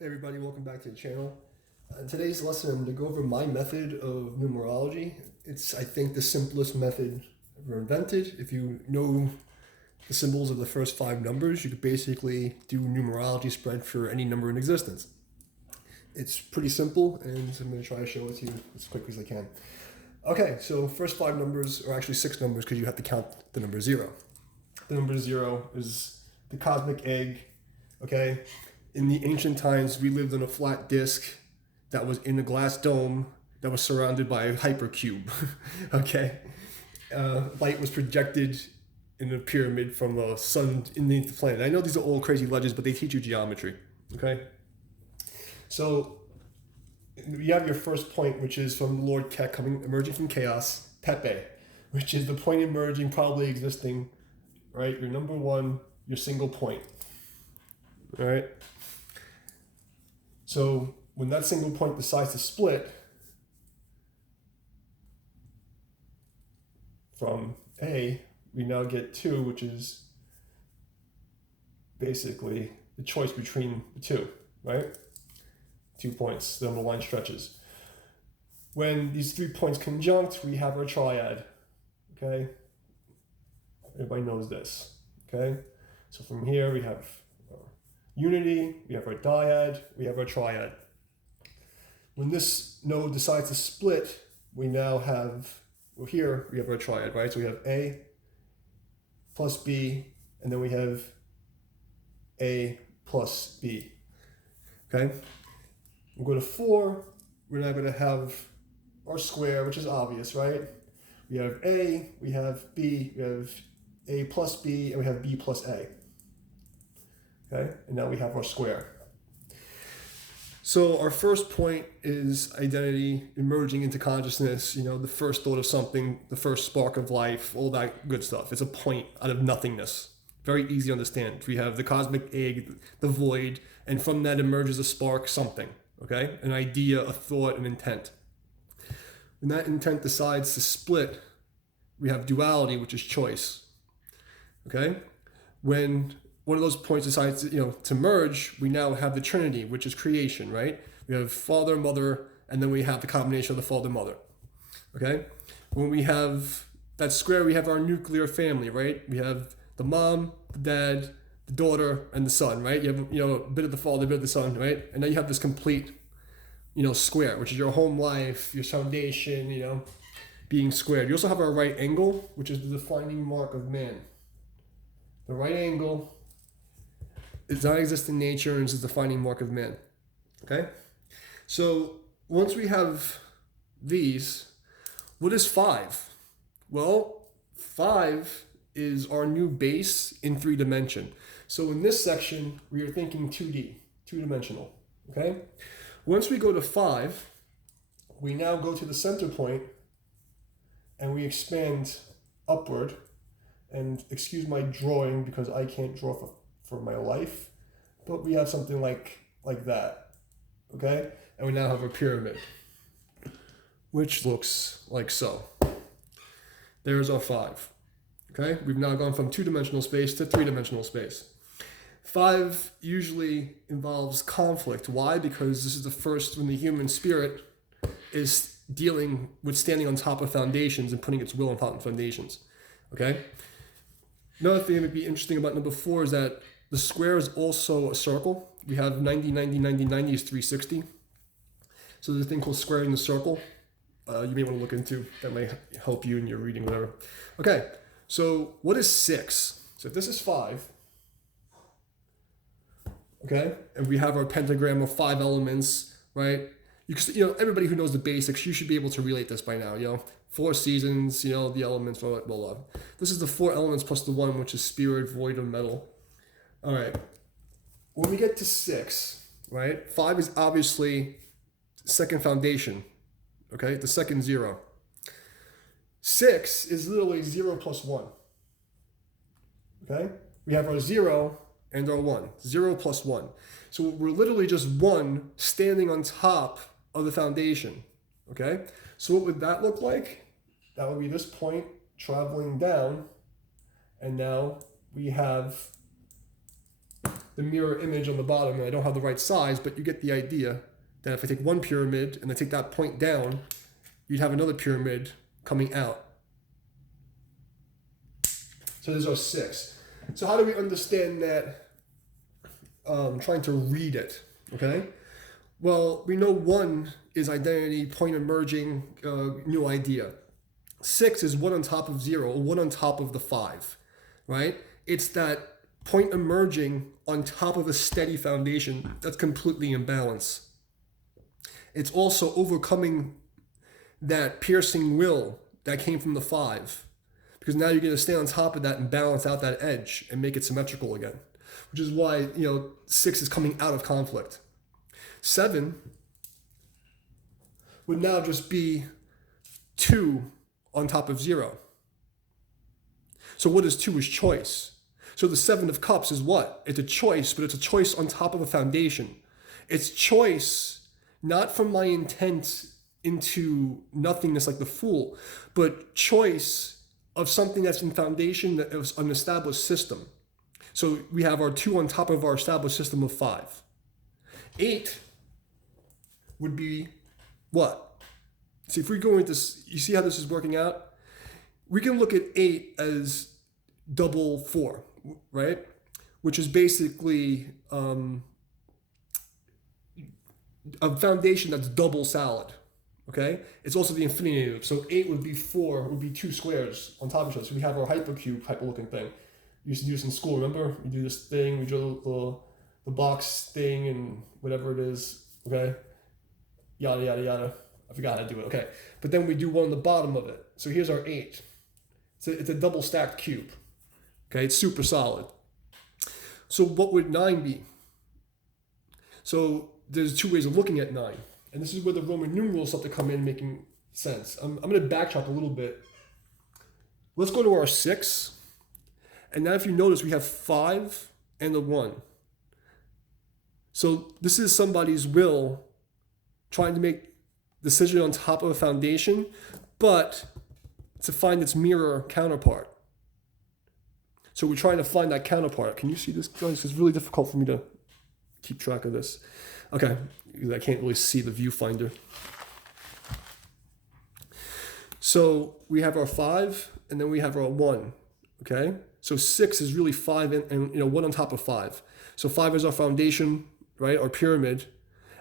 Hey everybody, welcome back to the channel. In today's lesson, I'm going to go over my method of numerology. It's, I think, the simplest method ever invented. If you know the symbols of the first 5 numbers, you could basically do numerology spread for any number in existence. It's pretty simple, and I'm going to try to show it to you as quickly as I can. Okay, so first 5 numbers, or actually 6 numbers, because you have to count the number 0. The number 0 is the cosmic egg, okay? In the ancient times, we lived on a flat disk that was in a glass dome that was surrounded by a hypercube. Okay, light was projected in a pyramid from the sun into the planet. I know these are all crazy legends, but they teach you geometry. Okay, so you have your first point, which is from the Lord Ket emerging from chaos, Pepe, which is the point emerging, probably existing. Right, your number 1, your single point. All right. So when that single point decides to split from A, we now get 2, which is basically the choice between the 2, right? 2 points, the line stretches. When these 3 points conjunct, we have our triad, okay? Everybody knows this, okay? So from here, we have unity, we have our dyad, we have our triad. When this node decides to split, we now have, well, here we have our triad, right? So we have A plus B, and then we have A plus B, okay? We'll go to 4, we're now going to have our square, which is obvious, right? We have A, we have B, we have A plus B, and we have B plus A. Okay, and now we have our square. So our first point is identity emerging into consciousness, the first thought of something, the first spark of life, all that good stuff. It's a point out of nothingness. Very easy to understand. We have the cosmic egg, the void, and from that emerges a spark, something, okay? An idea, a thought, an intent. When that intent decides to split, we have duality, which is choice, okay? When one of those points decides to merge, we now have the Trinity, which is creation, right? We have Father, Mother, and then we have the combination of the Father, Mother, okay? When we have that square, we have our nuclear family, right? We have the mom, the dad, the daughter, and the son, right? You have, a bit of the father, a bit of the son, right? And then you have this complete, square, which is your home life, your foundation, being squared. You also have our right angle, which is the defining mark of man. The right angle is non-existent nature and is the defining mark of man. Okay? So once we have these, what is 5? Well, 5 is our new base in 3 dimension. So in this section, we are thinking 2D, 2-dimensional. Okay? Once we go to 5, we now go to the center point and we expand upward. And excuse my drawing because I can't draw for my life, but we have something like that, okay? And we now have a pyramid, which looks like so. There's our 5, okay? We've now gone from 2-dimensional space to 3-dimensional space. 5 usually involves conflict. Why? Because this is the first when the human spirit is dealing with standing on top of foundations and putting its will on top of foundations, okay? Another thing that would be interesting about number 4 is that the square is also a circle. We have 90, 90, 90, 90 is 360. So there's a thing called squaring the circle. You may want to look into. That may help you in your reading, whatever. Okay, so what is 6? So if this is 5, okay, and we have our pentagram of 5 elements, right? Everybody who knows the basics, you should be able to relate this by now, 4 seasons, the elements, blah, blah, blah. This is the 4 elements plus the 1, which is spirit, void, and metal. All right. When we get to 6, right, 5 is obviously second foundation, okay, the second 0. 6 is literally 0 plus 1, okay? We have our 0 and our 1, 0 plus 1. So we're literally just 1 standing on top of the foundation, okay? So what would that look like? That would be this point traveling down, and now we have the mirror image on the bottom, and I don't have the right size, but you get the idea that if I take one pyramid and I take that point down, you'd have another pyramid coming out. So there's our 6. So how do we understand that? Trying to read it, okay? Well, we know 1 is identity, point emerging, new idea. 6 is 1 on top of 0, or 1 on top of the 5, right? It's that point emerging on top of a steady foundation that's completely in balance. It's also overcoming that piercing will that came from the 5, because now you're going to stay on top of that and balance out that edge and make it symmetrical again, which is why 6 is coming out of conflict. 7 would now just be 2 on top of 0. So what is 2 is choice. So the 7 of Cups is what? It's a choice, but it's a choice on top of a foundation. It's choice not from my intent into nothingness like the Fool, but choice of something that's in foundation, that is an established system. So we have our 2 on top of our established system of 5. 8 would be what? See, if we go into this, you see how this is working out? We can look at 8 as double 4, right? Which is basically a foundation that's double solid, okay? It's also the infinitive. So 8 would be 4, would be 2 squares on top of each other. So we have our hypercube type of looking thing. We used to do this in school, remember? We do this thing, we draw the box thing and whatever it is, okay? Yada, yada, yada. I forgot how to do it, okay. But then we do one on the bottom of it. So here's our 8. It's a double stacked cube, okay? It's super solid. So what would 9 be? So there's 2 ways of looking at 9. And this is where the Roman numerals have to come in making sense. I'm going to backtrack a little bit. Let's go to our 6. And now if you notice, we have 5 and a 1. So this is somebody's will trying to make decision on top of a foundation, but to find its mirror counterpart. So we're trying to find that counterpart. Can you see this, guys? It's really difficult for me to keep track of this. Okay, I can't really see the viewfinder. So we have our 5, and then we have our 1, okay? So 6 is really 5 and 1 on top of 5. So 5 is our foundation, right, our pyramid,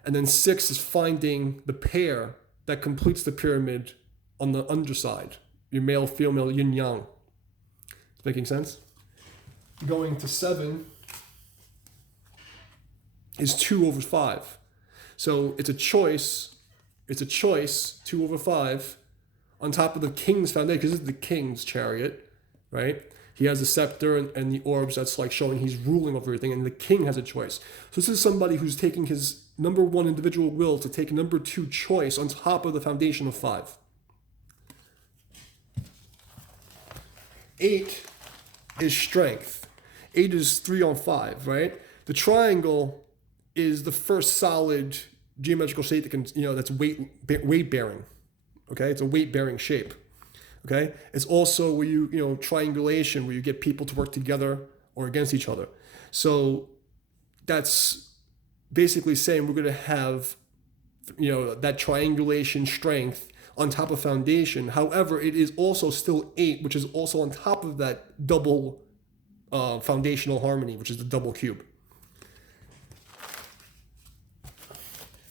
and then 6 is finding the pair that completes the pyramid on the underside. Your male, female, yin, yang. It's making sense? Going to 7 is 2 over 5. So it's a choice, 2 over 5, on top of the king's foundation, because this is the king's chariot, right? He has the scepter and the orbs that's like showing he's ruling over everything, and the king has a choice. So this is somebody who's taking his number 1 individual will to take number 2 choice on top of the foundation of 5. 8 is strength. 8 is 3 on 5, right? The triangle is the first solid geometrical shape that can, that's weight bearing. Okay, it's a weight bearing shape. Okay, it's also where you triangulation, where you get people to work together or against each other. So that's basically saying we're going to have, that triangulation strength on top of foundation. However, it is also still 8, which is also on top of that double foundational harmony, which is the double cube.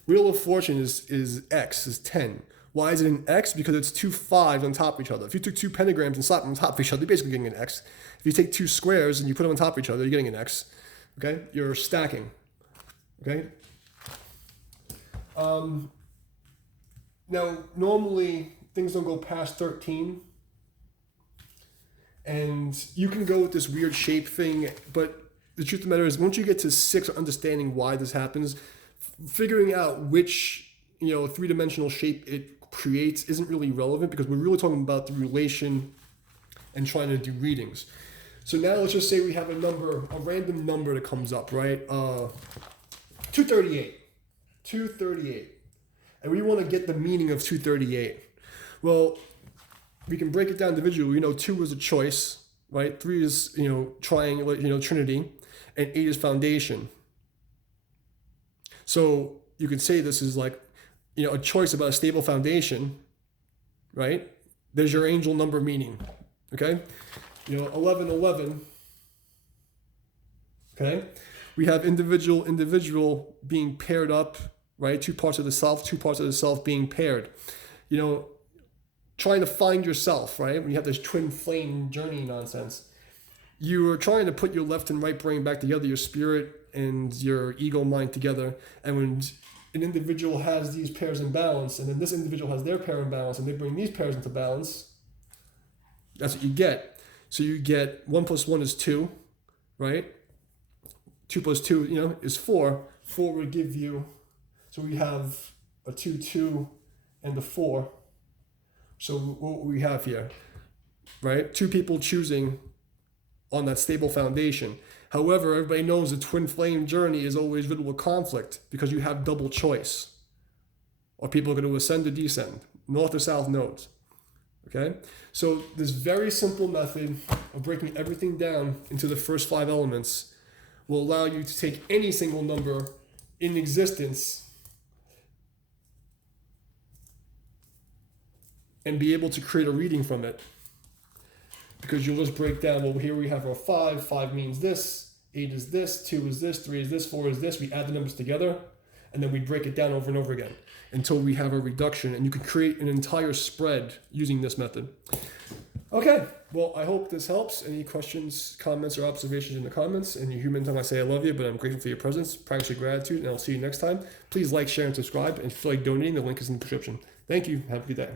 Wheel of Fortune is X, is 10. Why is it an X? Because it's 2 5s on top of each other. If you took 2 pentagrams and slapped them on top of each other, you're basically getting an X. If you take 2 squares and you put them on top of each other, you're getting an X. Okay? You're stacking. Okay? Now, normally, things don't go past 13. And you can go with this weird shape thing, but the truth of the matter is, once you get to 6, understanding why this happens, figuring out which, 3-dimensional shape it creates isn't really relevant, because we're really talking about the relation and trying to do readings. So now let's just say we have a random number that comes up, right? 238. 238. And we want to get the meaning of 238. Well, we can break it down individually. 2 is a choice, right? 3 is, triangle, Trinity. and 8 is foundation. So you could say this is like, a choice about a stable foundation, right? There's your angel number meaning, okay? 1111, okay? We have individual being paired up, right? 2 parts of the self, 2 parts of the self being paired. Trying to find yourself, right? When you have this twin flame journey nonsense, you are trying to put your left and right brain back together, your spirit and your ego mind together. And when an individual has these pairs in balance, and then this individual has their pair in balance, and they bring these pairs into balance, that's what you get. So you get 1 + 1 is 2, right? 2 + 2, is 4. 4 would give you, so we have a 2, 2, and a 4. So what we have here, right? 2 people choosing on that stable foundation. However, everybody knows the twin flame journey is always riddled with conflict because you have double choice. Are people going to ascend or descend? North or south nodes? Okay? So this very simple method of breaking everything down into the first 5 elements will allow you to take any single number in existence and be able to create a reading from it. Because you'll just break down, well, here we have our 5. 5 means this, 8 is this, 2 is this, 3 is this, 4 is this. We add the numbers together, and then we break it down over and over again until we have a reduction. And you can create an entire spread using this method. Okay, well, I hope this helps. Any questions, comments, or observations in the comments? In your human tongue, I say I love you, but I'm grateful for your presence. Practice your gratitude, and I'll see you next time. Please like, share, and subscribe. And if you feel like donating, the link is in the description. Thank you. Have a good day.